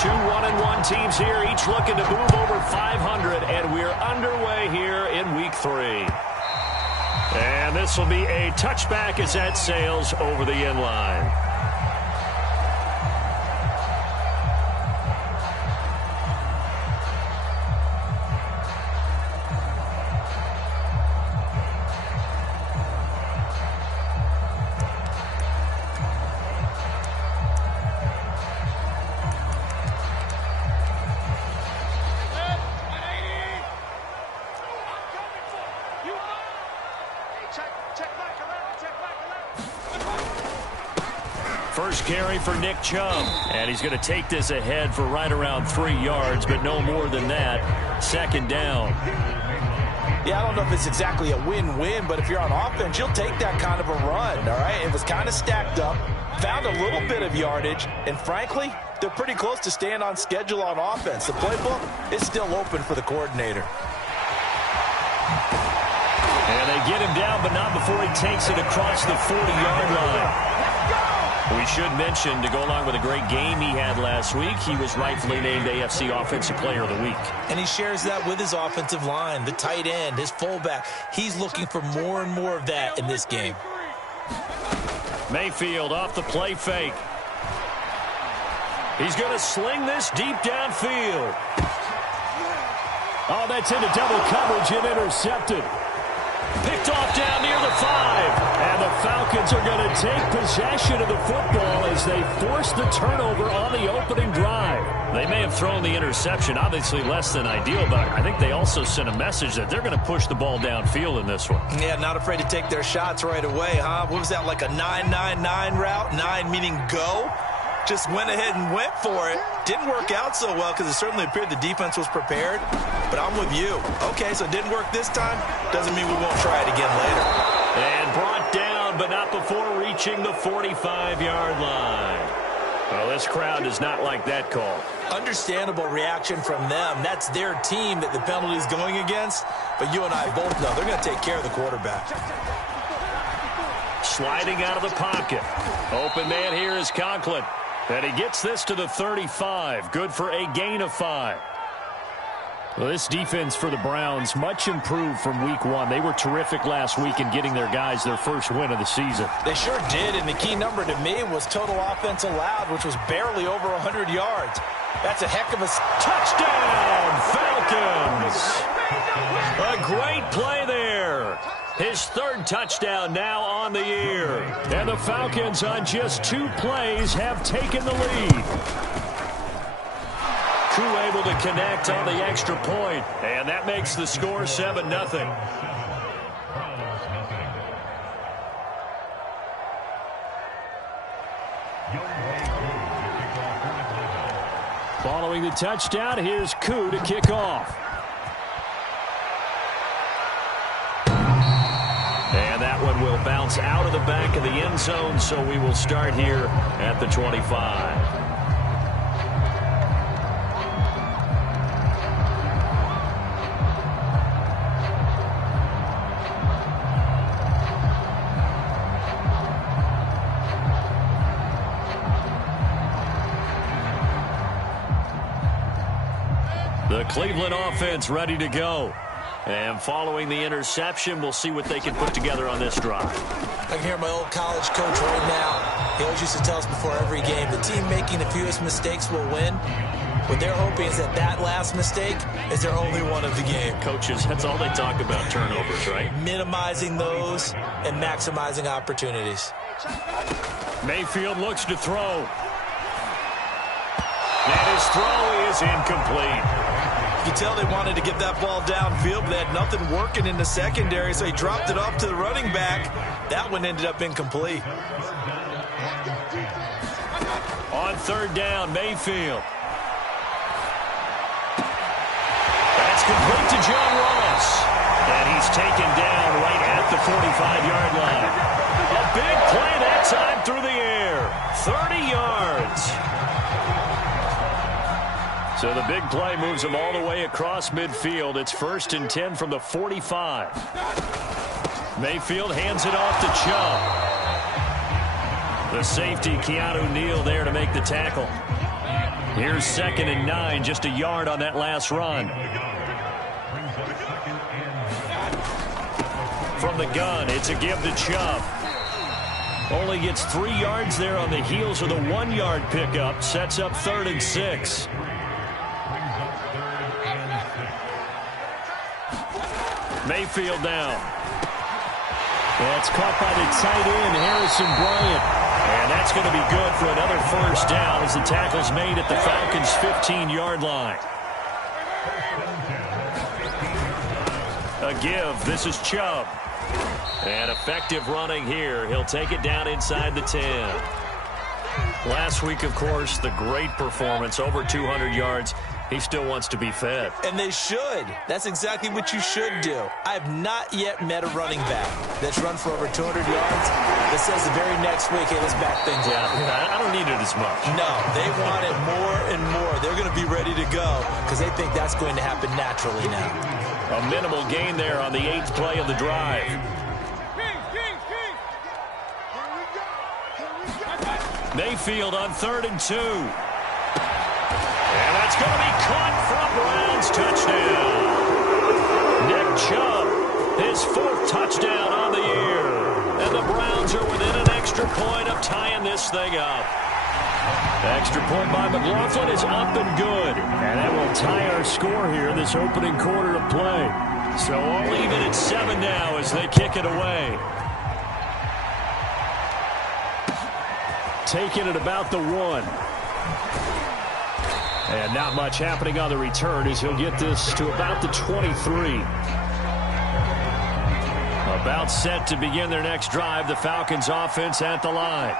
Two 1-1 teams here, each looking to move over 500, and we're underway here in Week 3. And this will be a touchback as that sails over the end line. First carry for Nick Chubb, and he's going to take this ahead for right around 3 yards, but no more than that. Second down. Yeah, I don't know if it's exactly a win-win, but if you're on offense, you'll take that kind of a run, all right? It was kind of stacked up, found a little bit of yardage, and frankly, they're pretty close to staying on schedule on offense. The playbook is still open for the coordinator. And they get him down, but not before he takes it across the 40-yard line. We should mention, to go along with a great game he had last week, he was rightfully named AFC Offensive Player of the Week. And he shares that with his offensive line, the tight end, his fullback. He's looking for more and more of that in this game. Mayfield off the play fake. He's going to sling this deep downfield. Oh, that's into double coverage and intercepted. Picked off down near the 5. And the Falcons are going to take possession of the football as they force the turnover on the opening drive. They may have thrown the interception, obviously less than ideal, but I think they also sent a message that they're going to push the ball downfield in this one. Yeah, not afraid to take their shots right away, huh? What was that, like a 9-9-9 route? 9 meaning go? Just went ahead and went for it. Didn't work out so well because it certainly appeared the defense was prepared. But I'm with you. Okay, so it didn't work this time. Doesn't mean we won't try it again later. And brought down, but not before reaching the 45-yard line. Well, this crowd does not like that call. Understandable reaction from them. That's their team that the penalty is going against. But you and I both know they're going to take care of the quarterback. Sliding out of the pocket. Open man here is Conklin. And he gets this to the 35. Good for a gain of 5. Well, this defense for the Browns, much improved from week 1. They were terrific last week in getting their guys their first win of the season. They sure did, and the key number to me was total offense allowed, which was barely over 100 yards. That's a heck of a touchdown, Falcons! A great play there. His third touchdown now on the year. And the Falcons on just 2 plays have taken the lead. Koo able to connect on the extra point, and that makes the score 7-0. Following the touchdown, here's Koo to kick off. And that one will bounce out of the back of the end zone, so we will start here at the 25. The Cleveland offense ready to go. And following the interception, we'll see what they can put together on this drive. I can hear my old college coach right now. He always used to tell us before every game, the team making the fewest mistakes will win. What they're hoping is that that last mistake is their only one of the game. Coaches, that's all they talk about, turnovers, right? Minimizing those and maximizing opportunities. Mayfield looks to throw. And his throw is incomplete. You can tell they wanted to get that ball downfield, but they had nothing working in the secondary, so he dropped it off to the running back. That one ended up incomplete. On third down, Mayfield. That's complete to John Ross. And he's taken down right at the 45-yard line. A big play that time through the air. 30 yards. So the big play moves him all the way across midfield. It's 1st and 10 from the 45. Mayfield hands it off to Chubb. The safety, Keanu Neal, there to make the tackle. Here's 2nd and 9, just a yard on that last run. From the gun, it's a give to Chubb. Only gets 3 yards there on the heels of the 1-yard pickup. Sets up 3rd and 6. Mayfield down. That's caught by the tight end, Harrison Bryant. And that's going to be good for another first down as the tackle's made at the Falcons' 15-yard line. A give. This is Chubb. And effective running here. He'll take it down inside the 10. Last week, of course, the great performance, over 200 yards. He still wants to be fed. And they should. That's exactly what you should do. I have not yet met a running back that's run for over 200 yards that says the very next week, hey, let's back things up. Yeah, I don't need it as much. No, they want it more and more. They're going to be ready to go because they think that's going to happen naturally now. A minimal gain there on the 8th play of the drive. Mayfield on 3rd and 2. And that's going to be caught from Browns. Touchdown. Nick Chubb, his 4th touchdown on the year. And the Browns are within an extra point of tying this thing up. Extra point by McLaughlin is up and good. And that will tie our score here in this opening quarter of play. So all even at 7 now as they kick it away. Taking it about the 1. And not much happening on the return as he'll get this to about the 23. About set to begin their next drive. The Falcons offense at the line.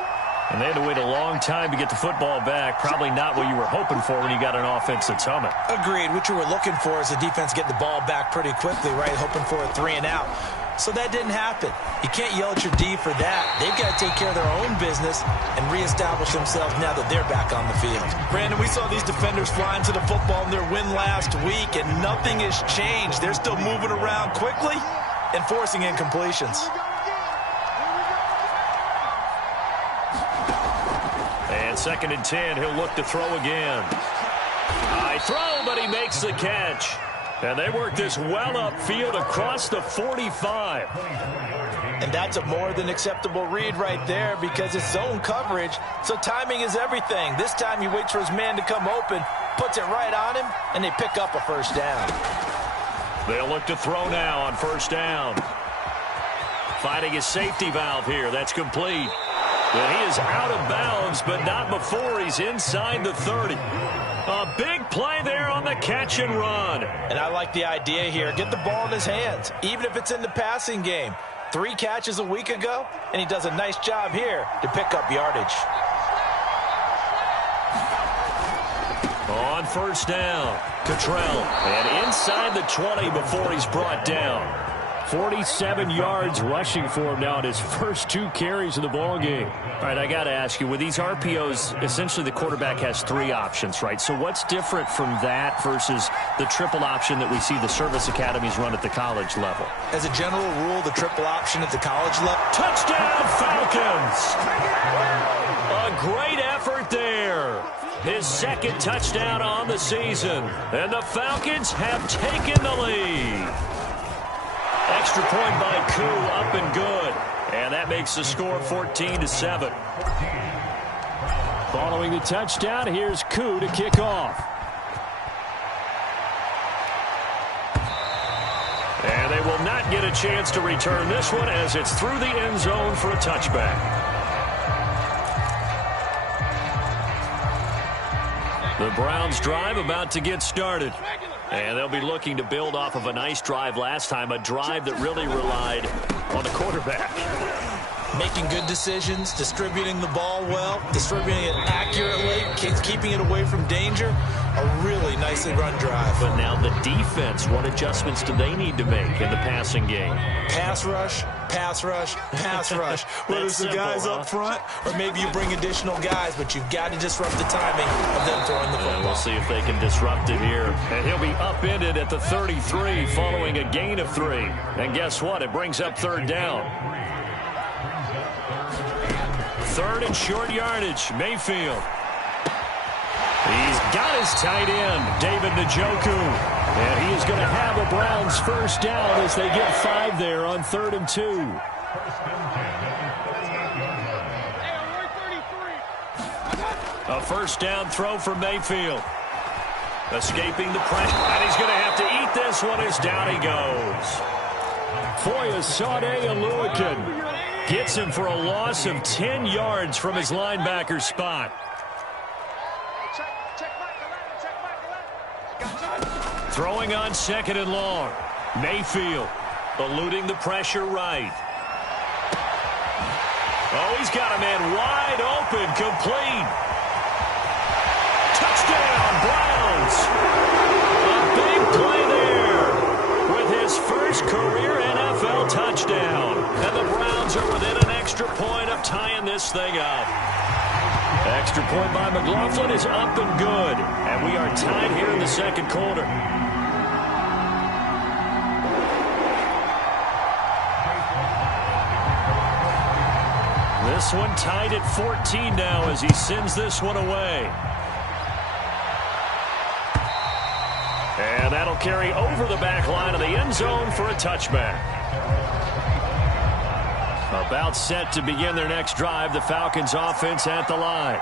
And they had to wait a long time to get the football back. Probably not what you were hoping for when you got an offense that's humming. Agreed. What you were looking for is the defense getting the ball back pretty quickly, right? Hoping for a 3 and out. So that didn't happen. You can't yell at your D for that. They've got to take care of their own business and reestablish themselves now that they're back on the field. Brandon, we saw these defenders flying to the football in their win last week, and nothing has changed. They're still moving around quickly and forcing incompletions. And 2nd and 10, he'll look to throw again. High throw, but he makes the catch. And they work this well upfield across the 45. And that's a more than acceptable read right there because it's zone coverage, so timing is everything. This time he waits for his man to come open, puts it right on him, and they pick up a first down. They'll look to throw now on first down. Finding his safety valve here. That's complete. And he is out of bounds, but not before he's inside the 30. A big play there on the catch and run. And I like the idea here. Get the ball in his hands, even if it's in the passing game. 3 catches a week ago, and he does a nice job here to pick up yardage. On first down, Cottrell. And inside the 20 before he's brought down. 47 yards rushing for him now in his first 2 carries of the ballgame. All right, I got to ask you, with these RPOs, essentially the quarterback has 3 options, right? So what's different from that versus the triple option that we see the service academies run at the college level? As a general rule, the triple option at the college level. Touchdown, Falcons! A great effort there. His 2nd touchdown on the season. And the Falcons have taken the lead. Extra point by Koo, up and good. And that makes the score 14-7. Following the touchdown, here's Koo to kick off. And they will not get a chance to return this one as it's through the end zone for a touchback. The Browns drive about to get started. And they'll be looking to build off of a nice drive last time, a drive that really relied on the quarterback. Making good decisions, distributing the ball well, distributing it accurately, keeping it away from danger. A really nicely run drive. But now the defense, what adjustments do they need to make in the passing game? Pass rush, pass rush, pass rush. Whether it's the guys up front or maybe you bring additional guys, but you've got to disrupt the timing of them throwing the football. We'll see if they can disrupt it here. And he'll be upended at the 33 following a gain of 3. And guess what? It brings up 3rd down. 3rd and short yardage. Mayfield. He's got his tight end, David Njoku. And he is going to have a Browns first down as they get 5 there on 3rd and 2. A first down throw for Mayfield. Escaping the pressure. And he's going to have to eat this one as down he goes. Foyesade Oluokun gets him for a loss of 10 yards from his linebacker spot. Throwing on 2nd and long. Mayfield eluding the pressure right. Oh, he's got a man wide open, complete. Touchdown, Browns. A big play there with his first career NFL touchdown. And the Browns are within an extra point of tying this thing up. Extra point by McLaughlin is up and good. And we are tied here in the second quarter. This one tied at 14 now as he sends this one away. And that'll carry over the back line of the end zone for a touchback. About set to begin their next drive, the Falcons offense at the line.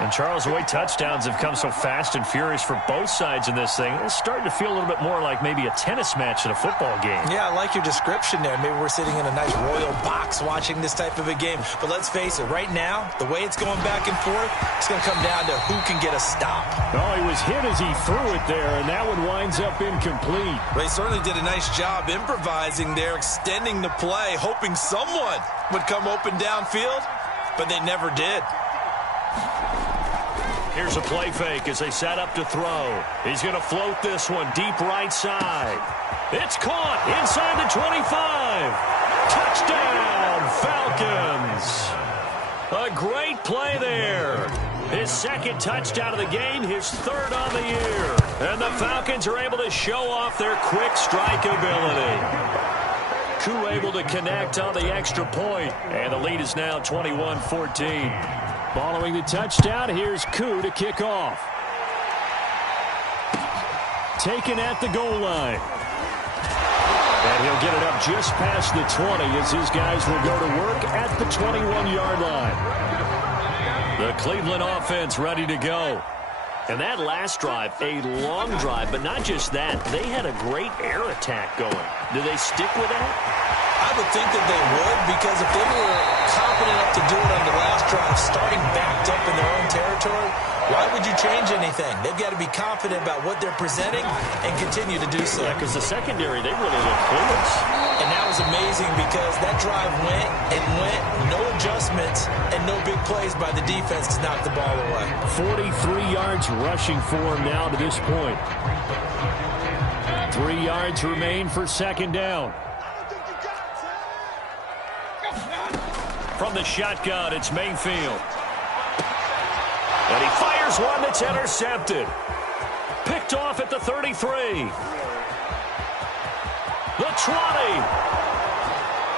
And Charles, the way touchdowns have come so fast and furious for both sides in this thing, it's starting to feel a little bit more like maybe a tennis match in a football game. Yeah, I like your description there. Maybe we're sitting in a nice royal box watching this type of a game. But let's face it, right now, the way it's going back and forth, it's going to come down to who can get a stop. Oh, he was hit as he threw it there, and that one winds up incomplete. Well, he certainly did a nice job improvising there, extending the play, hoping someone would come open downfield, but they never did. Here's a play fake as they set up to throw. He's going to float this one deep right side. It's caught inside the 25. Touchdown, Falcons. A great play there. His second touchdown of the game, his 3rd on the year. And the Falcons are able to show off their quick strike ability. Koo able to connect on the extra point. And the lead is now 21-14. Following the touchdown, here's Koo to kick off. Taken at the goal line. And he'll get it up just past the 20 as his guys will go to work at the 21-yard line. The Cleveland offense ready to go. And that last drive, a long drive, but not just that. They had a great air attack going. Do they stick with that? I would think that they would, because if they were confident enough to do it on the last drive, starting backed up in their own territory, why would you change anything? They've got to be confident about what they're presenting and continue to do so. Yeah, because the secondary, they really look clueless. And that was amazing because that drive went and went, no adjustments, and no big plays by the defense to knock the ball away. 43 yards rushing for him now to this point. 3 yards remain for 2nd down. From the shotgun, it's Mayfield. And he fires one that's intercepted. Picked off at the 33. The 20.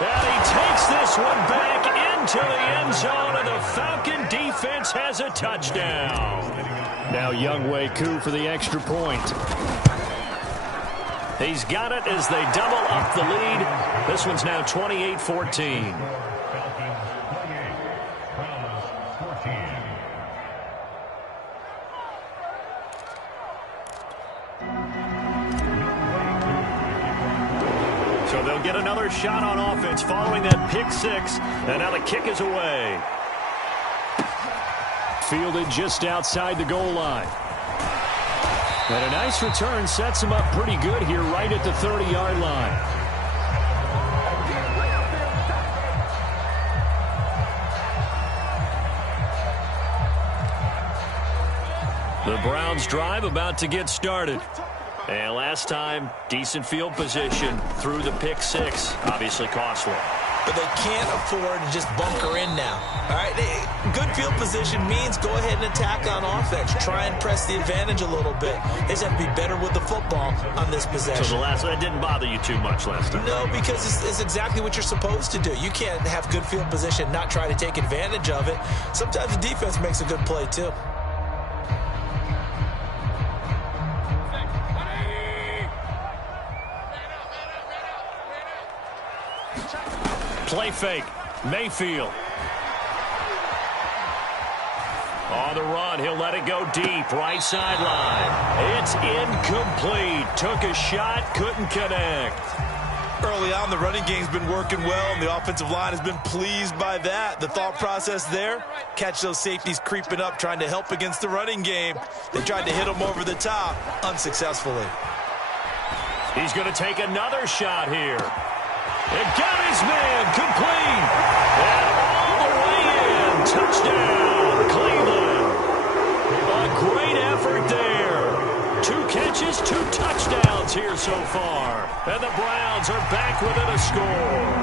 And he takes this one back into the end zone, and the Falcon defense has a touchdown. Now Younghoe Koo for the extra point. He's got it as they double up the lead. This one's now 28-14. So they'll get another shot on offense following that pick six. And now the kick is away. Fielded just outside the goal line. And a nice return sets him up pretty good here right at the 30-yard line. The Browns drive about to get started. And last time, decent field position through the pick six. Obviously costly. But they can't afford to just bunker in now. All right, good field position means go ahead and attack on offense. Try and press the advantage a little bit. They just have to be better with the football on this possession. So that didn't bother you too much last time? No, because it's exactly what you're supposed to do. You can't have good field position, not try to take advantage of it. Sometimes the defense makes a good play too. Play fake. Mayfield. On the run, he'll let it go deep. Right sideline. It's incomplete. Took a shot, couldn't connect. Early on, the running game's been working well, and the offensive line has been pleased by that. The thought process there, catch those safeties creeping up, trying to help against the running game. They tried to hit them over the top, unsuccessfully. He's going to take another shot here. It got his man, complete. And all the way in. Touchdown, Cleveland. A great effort there. 2 catches, 2 touchdowns here so far. And the Browns are back within a score.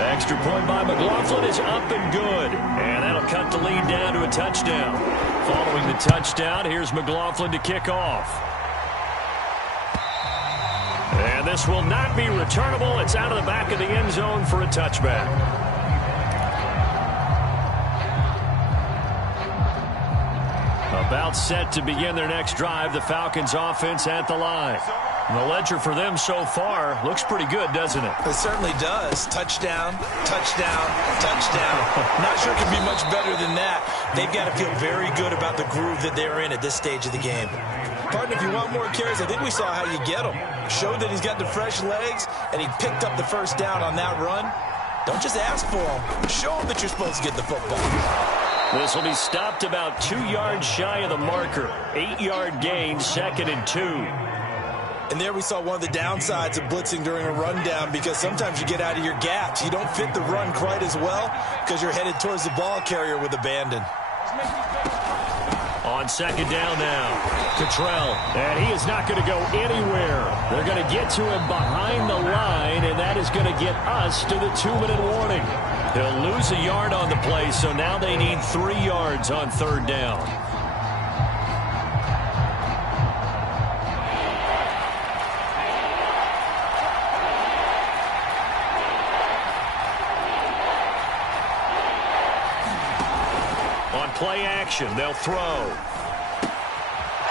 The extra point by McLaughlin is up and good. And that'll cut the lead down to a touchdown. Following the touchdown, here's McLaughlin to kick off. And this will not be returnable. It's out of the back of the end zone for a touchback. About set to begin their next drive, the Falcons offense at the line. And the ledger for them so far looks pretty good, doesn't it? It certainly does. Touchdown, touchdown, touchdown. Not sure it can be much better than that. They've got to feel very good about the groove that they're in at this stage of the game. Partner, if you want more carries, I think we saw how you get them. Showed that he's got the fresh legs, and he picked up the first down on that run. Don't just ask for him. Show him that you're supposed to get the football. This will be stopped about 2 yards shy of the marker. 8-yard gain, 2nd and 2. And there we saw one of the downsides of blitzing during a rundown, because sometimes you get out of your gaps. You don't fit the run quite as well because you're headed towards the ball carrier with abandon. On 2nd down now, Cottrell, and he is not going to go anywhere. They're going to get to him behind the line, and that is going to get us to the 2-minute warning. He'll lose a yard on the play, so now they need 3 yards on 3rd down. On play action, they'll throw.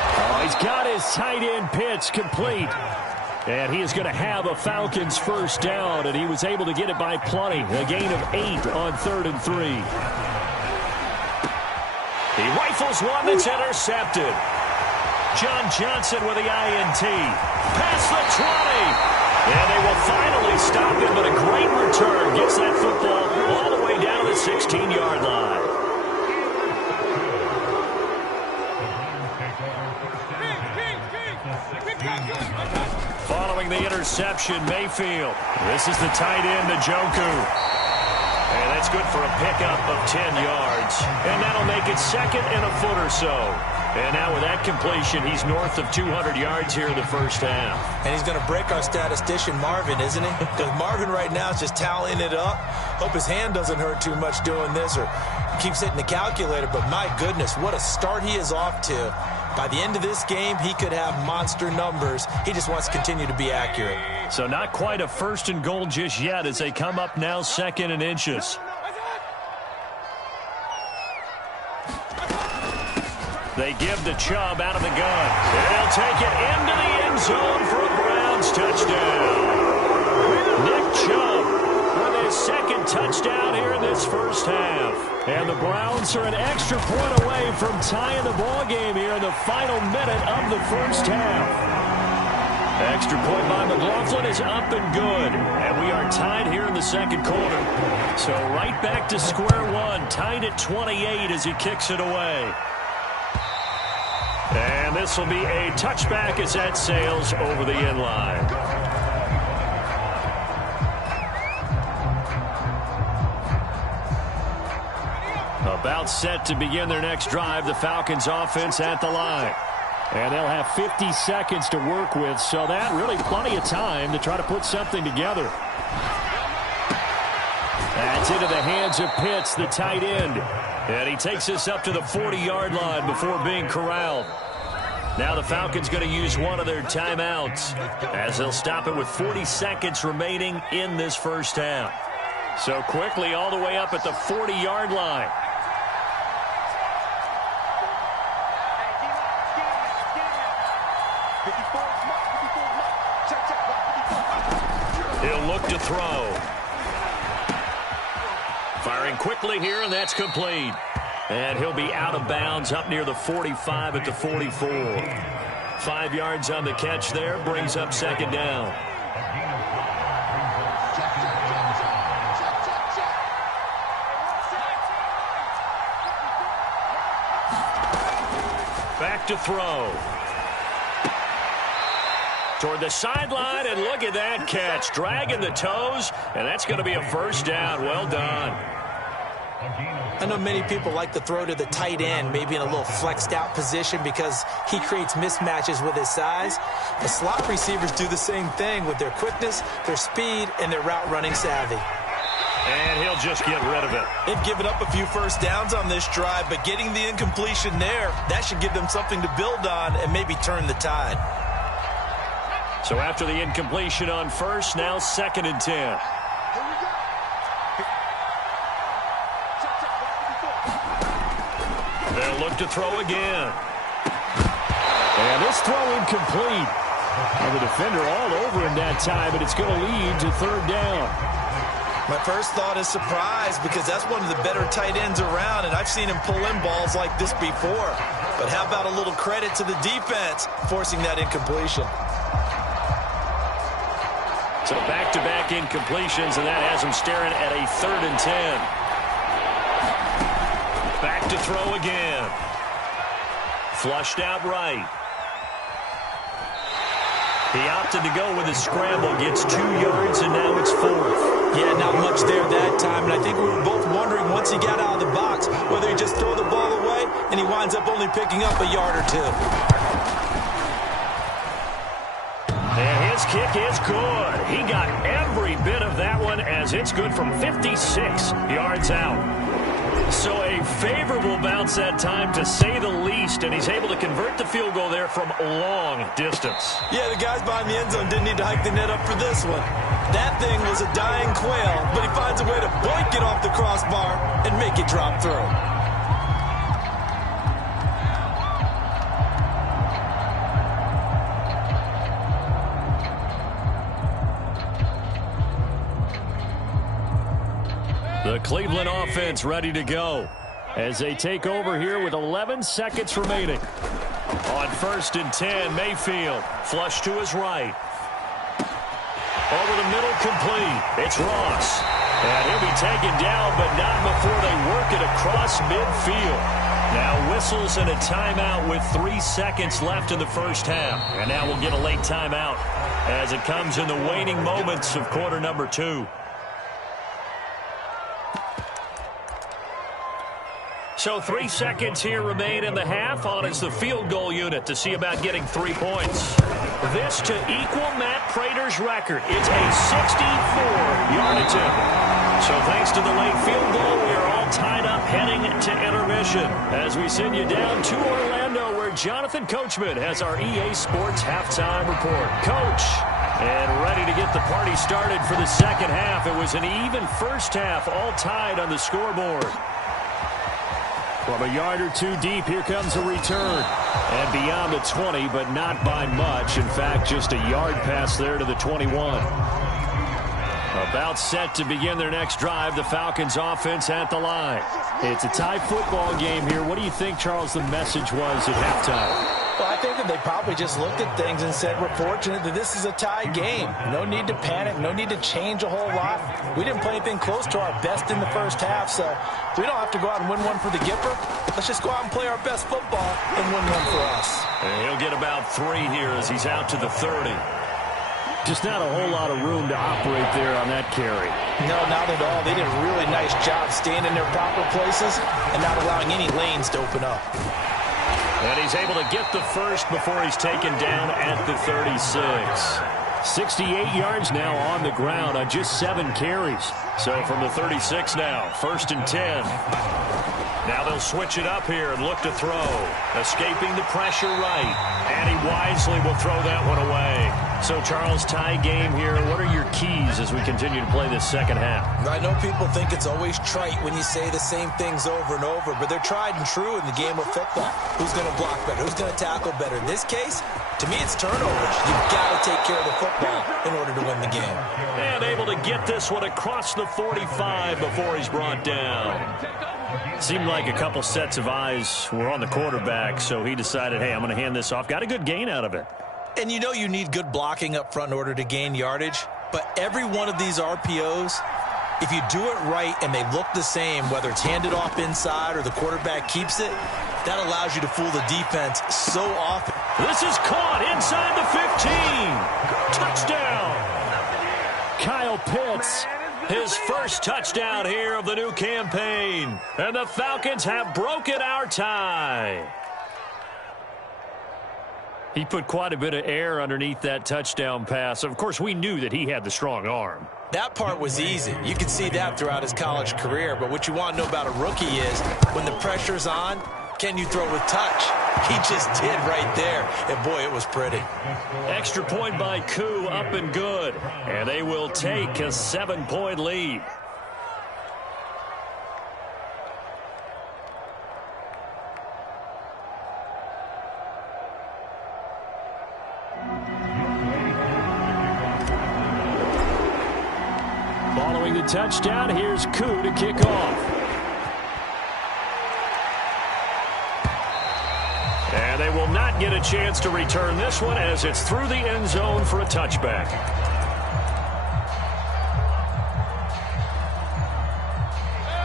Oh, he's got his tight end pitch complete. And he is going to have a Falcons first down, and he was able to get it by plenty. A gain of 8 on 3rd and 3. He rifles one that's intercepted. John Johnson with the INT. Past the 20. And they will finally stop him, but a great return. Gets that football all the way down to the 16-yard line. Following the interception, Mayfield. This is the tight end, Njoku. And that's good for a pickup of 10 yards. And that'll make it 2nd and a foot or so. And now with that completion, he's north of 200 yards here in the first half. And he's going to break our statistician, Marvin, isn't he? Because Marvin right now is just tallying it up. Hope his hand doesn't hurt too much doing this, or keeps hitting the calculator. But my goodness, what a start he is off to. By the end of this game, he could have monster numbers. He just wants to continue to be accurate. So not quite a 1st and goal just yet as they come up now 2nd and inches. They give the Chubb out of the gun. They'll take it into the end zone for a Browns touchdown. Nick Chubb with his 2nd touchdown here in this first half. And the Browns are an extra point away from tying the ball game here in the final minute of the first half. Extra point by McLaughlin is up and good. And we are tied here in the 2nd quarter. So right back to square one, tied at 28 as he kicks it away. And this will be a touchback as that sails over the end line. About set to begin their next drive, the Falcons offense at the line. And they'll have 50 seconds to work with, so that really plenty of time to try to put something together. That's into the hands of Pitts, the tight end. And he takes this up to the 40-yard line before being corralled. Now the Falcons going to use one of their timeouts as they'll stop it with 40 seconds remaining in this first half. So quickly all the way up at the 40-yard line. He'll look to throw. Firing quickly here, and that's complete. And he'll be out of bounds up near the 45 at the 44. 5 yards on the catch there, brings up second down. Back to throw. Toward the sideline, and look at that catch. Dragging the toes, and that's going to be a first down. Well done. I know many people like to throw to the tight end, maybe in a little flexed out position because he creates mismatches with his size. The slot receivers do the same thing with their quickness, their speed, and their route running savvy. And he'll just get rid of it. They've given up a few first downs on this drive, but getting the incompletion there, that should give them something to build on and maybe turn the tide. So after the incompletion on first, now 2nd and 10. They'll look to throw again. And this throw incomplete. And the defender all over him that time, but it's going to lead to 3rd down. My first thought is surprise because that's one of the better tight ends around, and I've seen him pull in balls like this before. But how about a little credit to the defense forcing that incompletion? So back-to-back incompletions, and that has him staring at a 3rd and 10. Back to throw again. Flushed out right. He opted to go with his scramble, gets 2 yards, and now it's 4th. Yeah, not much there that time, and I think we were both wondering once he got out of the box whether he just throw the ball away, and he winds up only picking up a yard or 2. And his kick is good. He got every bit of that one as it's good from 56 yards out. So a favorable bounce that time, to say the least, and he's able to convert the field goal there from long distance. Yeah, the guys behind the end zone didn't need to hike the net up for this one. That thing was a dying quail, but he finds a way to boink it off the crossbar and make it drop through. The Cleveland offense ready to go as they take over here with 11 seconds remaining. On 1st and 10, Mayfield flush to his right. Over the middle, complete. It's Ross. And he'll be taken down, but not before they work it across midfield. Now whistles and a timeout with 3 seconds left in the first half. And now we'll get a late timeout as it comes in the waning moments of quarter number 2. So 3 seconds here remain in the half. On is the field goal unit to see about getting 3 points. This to equal Matt Prater's record. It's a 64-yard attempt. So thanks to the late field goal, we are all tied up heading to intermission as we send you down to Orlando, where Jonathan Coachman has our EA Sports halftime report. Coach, and ready to get the party started for the second half. It was an even first half, all tied on the scoreboard. From a yard or 2 deep, here comes a return. And beyond the 20, but not by much. In fact, just a yard pass there to the 21. About set to begin their next drive, the Falcons offense at the line. It's a tie football game here. What do you think, Charles, the message was at halftime? Well, I think that they probably just looked at things and said, we're fortunate that this is a tie game. No need to panic, no need to change a whole lot. We didn't play anything close to our best in the first half, so we don't have to go out and win one for the Gipper. Let's just go out and play our best football and win one for us. And he'll get about 3 here as he's out to the 30. Just not a whole lot of room to operate there on that carry. No, not at all. They did a really nice job staying in their proper places and not allowing any lanes to open up. And he's able to get the first before he's taken down at the 36. 68 yards now on the ground on just 7 carries. So from the 36 now, 1st and 10. Now they'll switch it up here and look to throw. Escaping the pressure right. And he wisely will throw that one away. So, Charles, tie game here. What are your keys as we continue to play this second half? I know people think it's always trite when you say the same things over and over, but they're tried and true in the game of football. Who's going to block better? Who's going to tackle better? In this case, To me, it's turnovers. You've got to take care of the football in order to win the game. And able to get this one across the 45 before he's brought down. Seemed like a couple sets of eyes were on the quarterback, so he decided, hey, I'm going to hand this off. Got a good gain out of it. And you know you need good blocking up front in order to gain yardage, but every one of these RPOs, if you do it right and they look the same, whether it's handed off inside or the quarterback keeps it, that allows you to fool the defense so often. This is caught inside the 15. Touchdown. Kyle Pitts, his first touchdown here of the new campaign. And the Falcons have broken our tie. He put quite a bit of air underneath that touchdown pass. Of course, we knew that he had the strong arm. That part was easy. You can see that throughout his college career. But what you want to know about a rookie is when the pressure's on, can you throw with touch? He just did right there. And, boy, it was pretty. Extra point by Koo, up and good. And they will take a 7-point lead. Following the touchdown, here's Koo to kick off. And they will not get a chance to return this one as it's through the end zone for a touchback.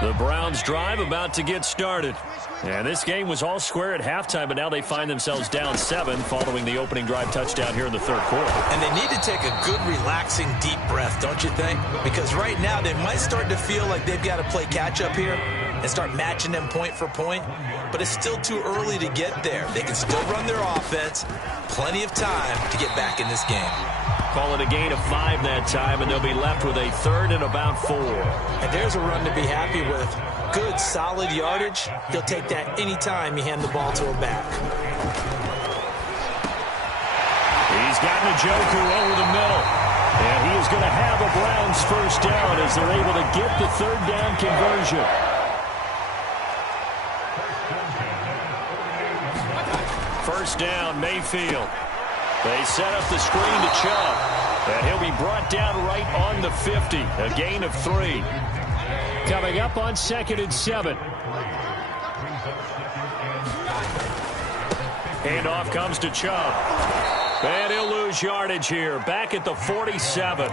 The Browns drive about to get started. And this game was all square at halftime, but now they find themselves down 7 following the opening drive touchdown here in the third quarter. And they need to take a good, relaxing, deep breath, don't you think? Because right now they might start to feel like they've got to play catch-up here and start matching them point for point. But it's still too early to get there. They can still run their offense. Plenty of time to get back in this game. Call it a gain of 5 that time, and they'll be left with a third and about 4. And there's a run to be happy with. Good, solid yardage. He'll take that anytime you hand the ball to him back. He's got Njoku over the middle. And he is going to have a Browns first down as they're able to get the third down conversion. First down, Mayfield. They set up the screen to Chubb. And he'll be brought down right on the 50. A gain of 3. Coming up on 2nd and 7. Handoff comes to Chubb. And he'll lose yardage here. Back at the 47.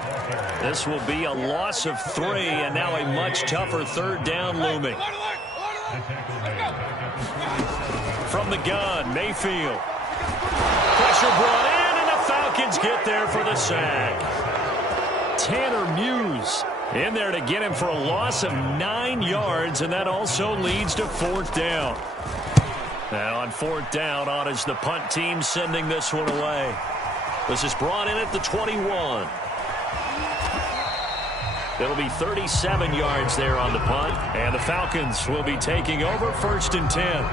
This will be a loss of 3, and now a much tougher third down looming. From the gun, Mayfield. Pressure brought in, and the Falcons get there for the sack. Tanner Muse in there to get him for a loss of 9 yards, and that also leads to 4th down. Now on 4th down, on is the punt team sending this one away. This is brought in at the 21. It'll be 37 yards there on the punt, and the Falcons will be taking over 1st and 10.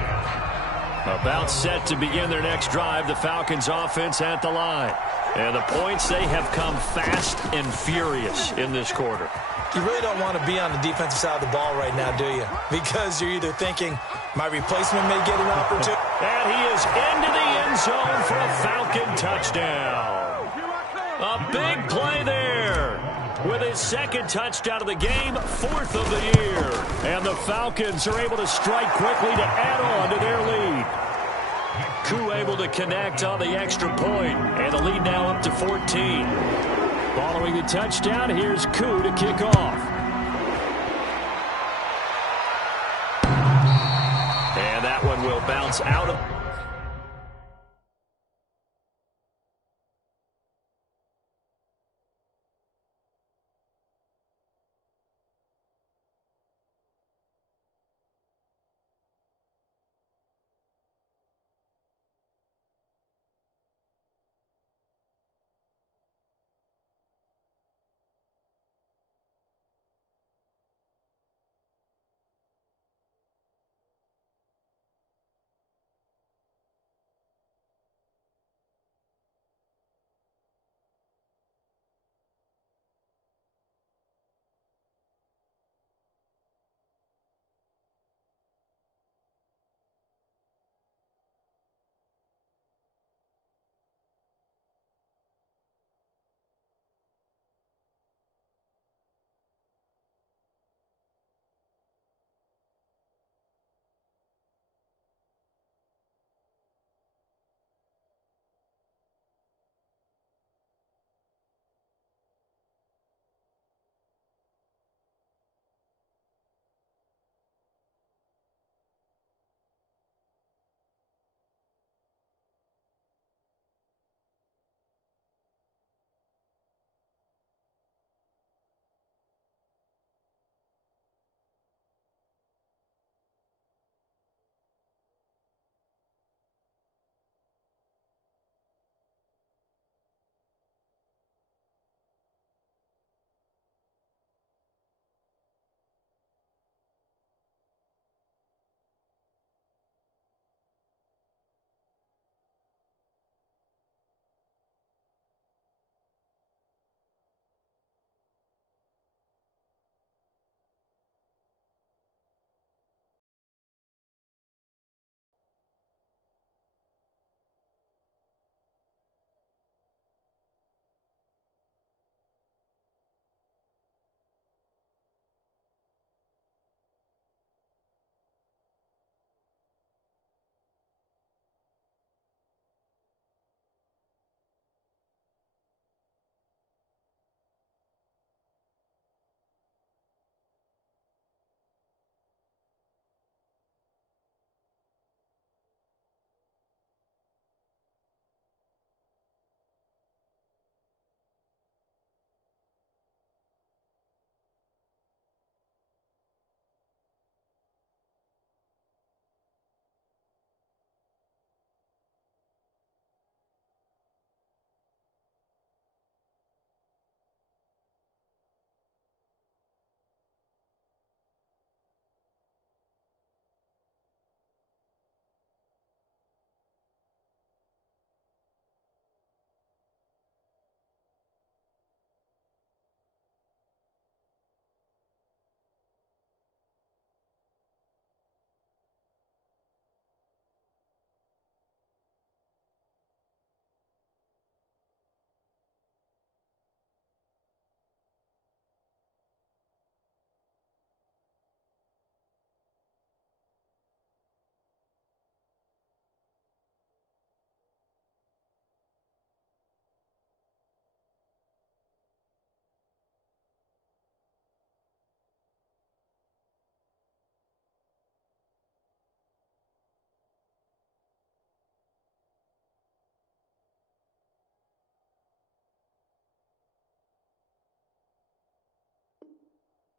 About set to begin their next drive, the Falcons offense at the line. And the points, they have come fast and furious in this quarter. You really don't want to be on the defensive side of the ball right now, do you? Because you're either thinking, my replacement may get an opportunity. And he is into the end zone for a Falcon touchdown. A big play there. With his 2nd touchdown of the game, 4th of the year. And the Falcons are able to strike quickly to add on to their lead. Koo able to connect on the extra point, and the lead now up to 14. Following the touchdown, here's Koo to kick off. And that one will bounce out of...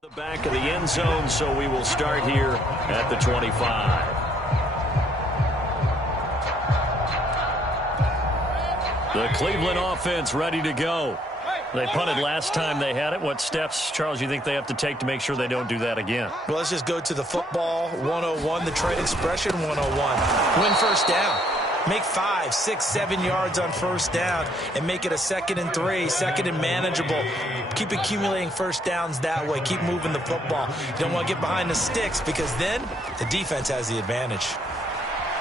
The back of the end zone, so we will start here at the 25. The Cleveland offense ready to go. They punted last time they had it. What steps, Charles, you think they have to take to make sure they don't do that again? Well, let's just go to the football 101, the trade expression 101. Win first down. Make 5, 6, 7 yards on first down and make it a 2nd and 3, 2nd and manageable. Keep accumulating first downs that way. Keep moving the football. You don't want to get behind the sticks because then the defense has the advantage.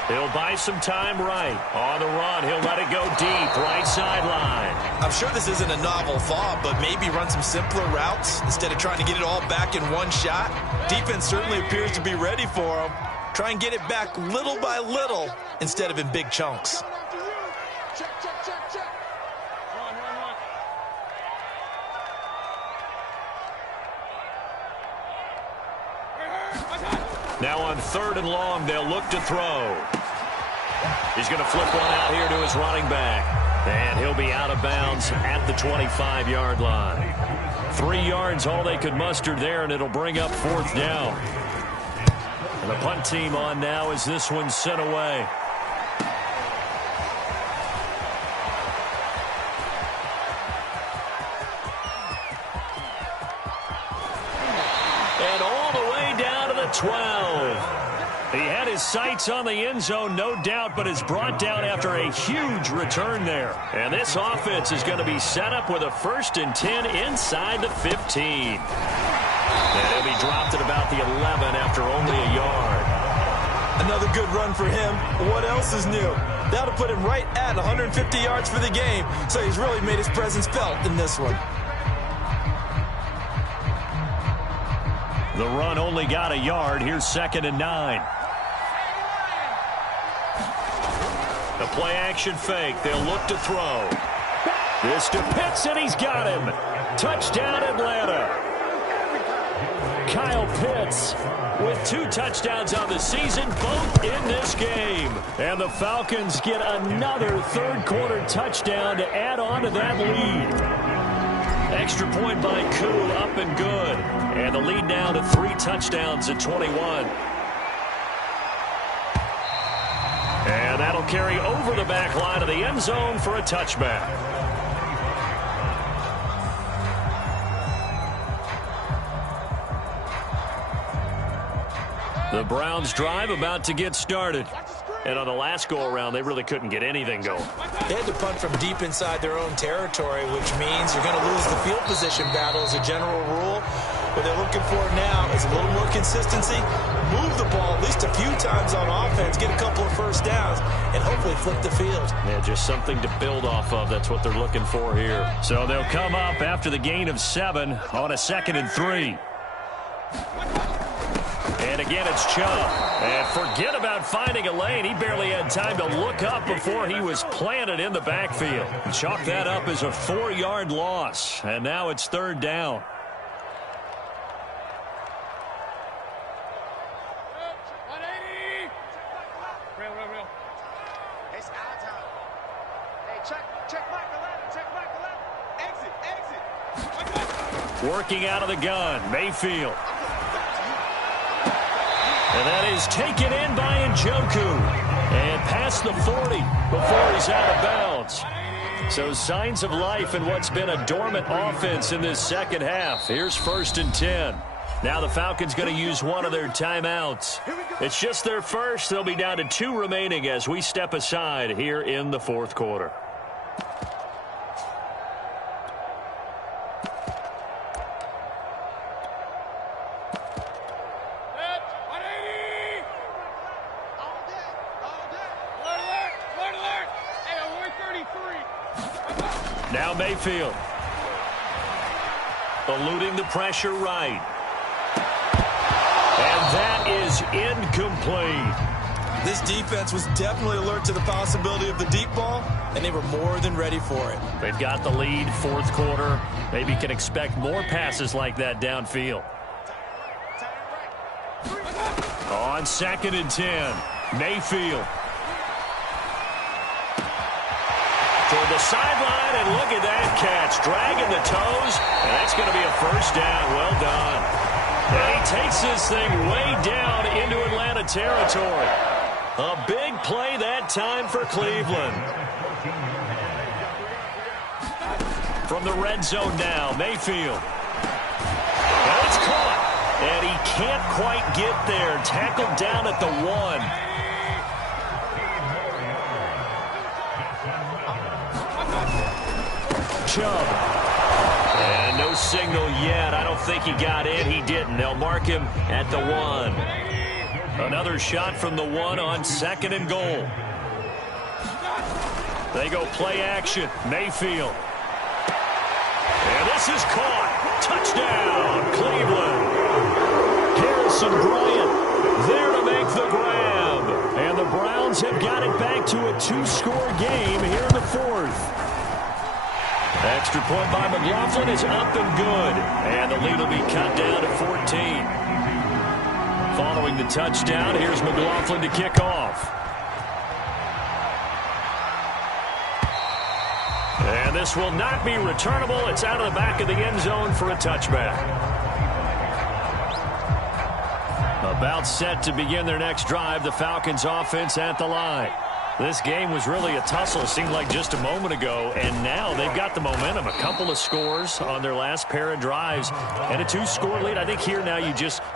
He'll buy some time right. On the run, he'll let it go deep, right sideline. I'm sure this isn't a novel thought, but maybe run some simpler routes instead of trying to get it all back in one shot. Defense certainly appears to be ready for him. Try and get it back little by little instead of in big chunks. Now on 3rd and long, they'll look to throw. He's going to flip one out here to his running back. And he'll be out of bounds at the 25-yard line. 3 yards, all they could muster there, and it'll bring up 4th down. And the punt team on now as this one's sent away. And all the way down to the 12. He had his sights on the end zone, no doubt, but is brought down after a huge return there. And this offense is going to be set up with a 1st and 10 inside the 15. And he'll be dropped at about the 11 after only a yard. Another good run for him. What else is new? That'll put him right at 150 yards for the game, so he's really made his presence felt in this one. The run only got a yard. Here's 2nd and 9. The play action fake. They'll look to throw. This to Pitts, and he's got him. Touchdown, Atlanta. Kyle Pitts with 2 touchdowns on the season, both in this game. And the Falcons get another 3rd quarter touchdown to add on to that lead. Extra point by Koo, up and good. And the lead now to 3 touchdowns at 21. And that'll carry over the back line of the end zone for a touchback. The Browns drive about to get started. And on the last go-around, they really couldn't get anything going. They had to punt from deep inside their own territory, which means you're going to lose the field position battle as a general rule. What they're looking for now is a little more consistency, move the ball at least a few times on offense, get a couple of first downs, and hopefully flip the field. Yeah, just something to build off of. That's what they're looking for here. So they'll come up after the gain of 7 on a 2nd and 3. And again, it's Chubb. And forget about finding a lane. He barely had time to look up before he was planted in the backfield. Chalk that up as a 4-yard loss. And now it's 3rd down. Working out of the gun, Mayfield. And that is taken in by Njoku. And past the 40 before he's out of bounds. So signs of life in what's been a dormant offense in this second half. Here's 1st and 10. Now the Falcons going to use one of their timeouts. It's just their first. They'll be down to 2 remaining as we step aside here in the 4th quarter. Now Mayfield. Eluding the pressure right. And that is incomplete. This defense was definitely alert to the possibility of the deep ball, and they were more than ready for it. They've got the lead, 4th quarter. Maybe can expect more passes like that downfield. On 2nd and 10, Mayfield. Toward the sideline, and look at that catch. Dragging the toes, and that's going to be a 1st down. Well done. And he takes this thing way down into Atlanta territory. A big play that time for Cleveland. From the red zone now, Mayfield. And it's caught. And he can't quite get there. Tackled down at the 1. Chubb. And no signal yet. I don't think he got in. He didn't. They'll mark him at the 1. Another shot from the 1 on 2nd and goal. They go play action. Mayfield. And this is caught. Touchdown, Cleveland. Harrison Bryant there to make the grab. And the Browns have got it back to a 2-score game here in the 4th. Extra point by McLaughlin is up and good. And the lead will be cut down to 14. Following the touchdown, here's McLaughlin to kick off. And this will not be returnable. It's out of the back of the end zone for a touchback. About set to begin their next drive, the Falcons offense at the line. This game was really a tussle, seemed like just a moment ago, and now they've got the momentum. A couple of scores on their last pair of drives, and a 2-score lead. I think here now you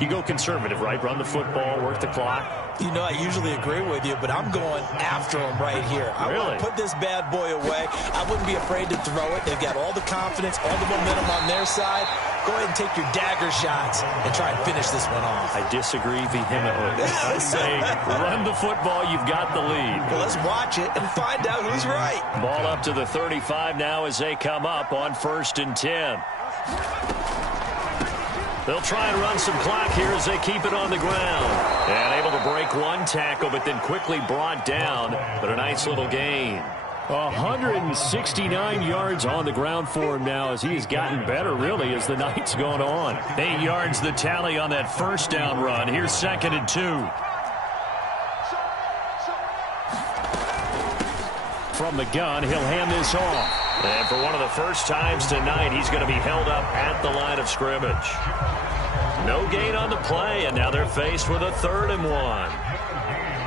go conservative, right? Run the football, work the clock. You know, I usually agree with you, but I'm going after them right here. I want to put this bad boy away. I wouldn't be afraid to throw it. They've got all the confidence, all the momentum on their side. Go ahead and take your dagger shots and try and finish this one off. I disagree vehemently. I say run the football. You've got the lead. Well, let's watch it and find out who's right. Ball up to the 35 now as they come up on 1st and 10. They'll try and run some clock here as they keep it on the ground. And able to break one tackle, but then quickly brought down. But a nice little gain. 169 yards on the ground for him now as he has gotten better, really, as the night's gone on. 8 yards the tally on that first down run. Here's 2nd and 2. From the gun, he'll hand this off. And for one of the first times tonight, he's going to be held up at the line of scrimmage. No gain on the play, and now they're faced with a 3rd and 1.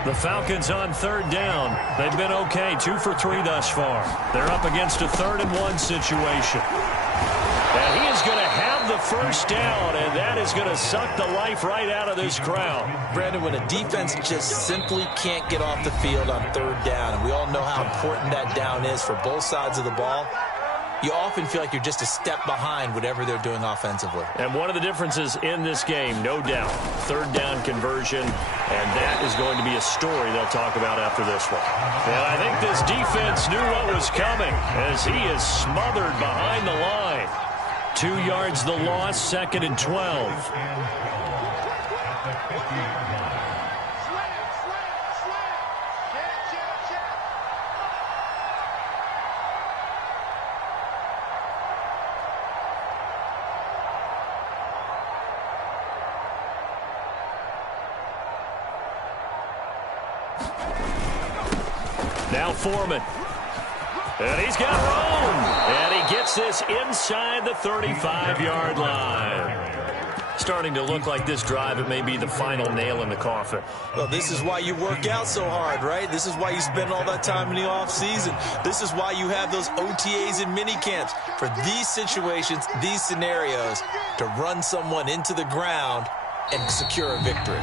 The Falcons on 3rd down. They've been okay, 2 for 3 thus far. They're up against a 3rd and 1 situation. And he is going to have the first down, and that is going to suck the life right out of this crowd. Brandon, when a defense just simply can't get off the field on 3rd down, and we all know how important that down is for both sides of the ball, you often feel like you're just a step behind whatever they're doing offensively. And one of the differences in this game, no doubt, 3rd down conversion, and that is going to be a story they'll talk about after this one. And I think this defense knew what was coming as he is smothered behind the line. 2 yards the loss, 2nd and 12. Now Foreman. And he's got room. And he gets this inside the 35-yard line. Starting to look like this drive, it may be the final nail in the coffin. Well, this is why you work out so hard, right? This is why you spend all that time in the offseason. This is why you have those OTAs and mini camps. For these situations, these scenarios, to run someone into the ground and secure a victory.